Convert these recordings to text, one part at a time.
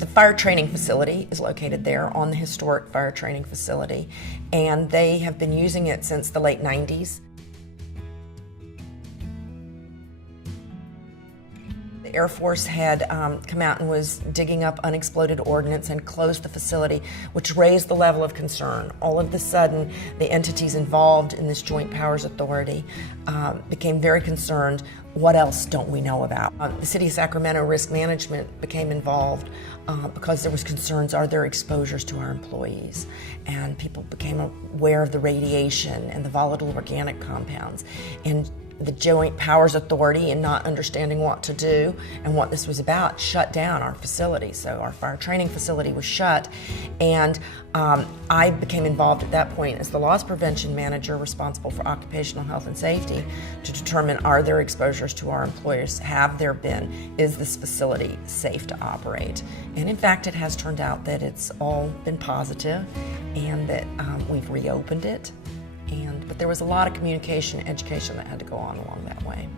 The fire training facility is located there on the historic fire training facility, and they have been using it since the late 90s. The Air Force had come out and was digging up unexploded ordnance and closed the facility, which raised the level of concern. All of a sudden, the entities involved in this Joint Powers Authority became very concerned. What else don't we know about? The City of Sacramento Risk Management became involved because there was concerns, are there exposures to our employees? And people became aware of the radiation and the volatile organic compounds. And the Joint Powers Authority, and not understanding what to do and what this was about, shut down our facility. So our fire training facility was shut, and I became involved at that point as the loss prevention manager responsible for occupational health and safety to determine, are there exposures to our employers? Have there been? Is this facility safe to operate? And in fact, it has turned out that it's all been positive, and that we've reopened it. But there was a lot of communication and education that had to go on along that way.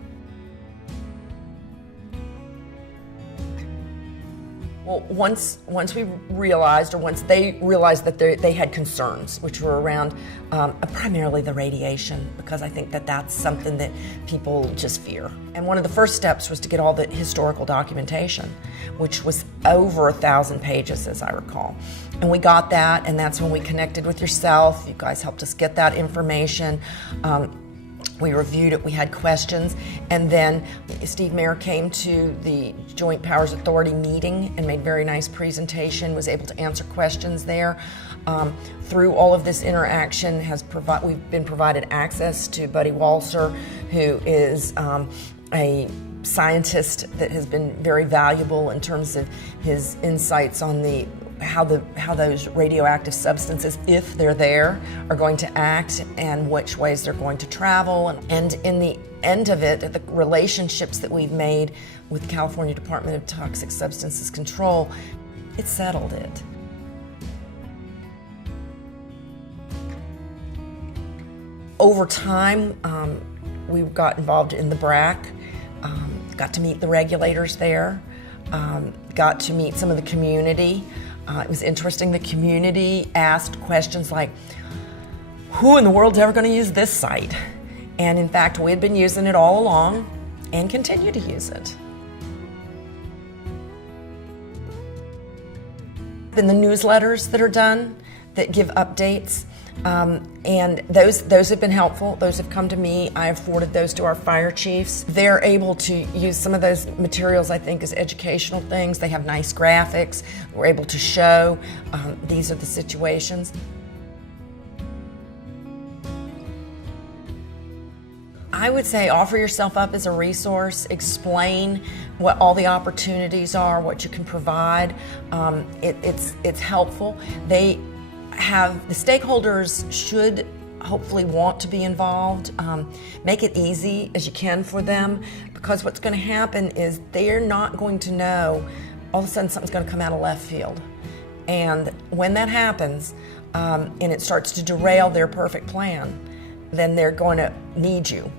Well, once we realized, or once they realized that they had concerns, which were around primarily the radiation, because I think that that's something that people just fear. And one of the first steps was to get all the historical documentation, which was over 1,000 pages, as I recall. And we got that, and that's when we connected with yourself. You guys helped us get that information. We reviewed it, we had questions, and then Steve Mayer came to the Joint Powers Authority meeting and made a very nice presentation, was able to answer questions there. Through all of this interaction, we've been provided access to Buddy Walser, who is a scientist that has been very valuable in terms of his insights on how those radioactive substances, if they're there, are going to act and which ways they're going to travel. And in the end of it, the relationships that we've made with the California Department of Toxic Substances Control, it settled it. Over time, we got involved in the BRAC, got to meet the regulators there, got to meet some of the community. It was interesting, the community asked questions like, who in the world is ever going to use this site? And in fact, we had been using it all along and continue to use it. In the newsletters that are done that give updates, and those have been helpful. Those have come to me. I have forwarded those to our fire chiefs. They're able to use some of those materials, I think, as educational things. They have nice graphics. We're able to show these are the situations. I would say offer yourself up as a resource, explain what all the opportunities are, what you can provide. It's helpful. The stakeholders should hopefully want to be involved. Make it easy as you can for them, because what's going to happen is they're not going to know all of a sudden something's going to come out of left field. And when that happens, and it starts to derail their perfect plan, then they're going to need you.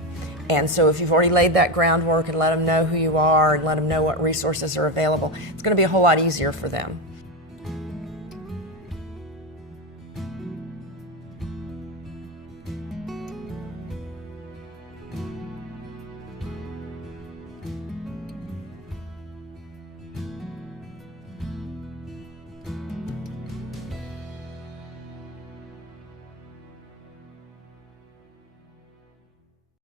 And so if you've already laid that groundwork and let them know who you are and let them know what resources are available, it's going to be a whole lot easier for them.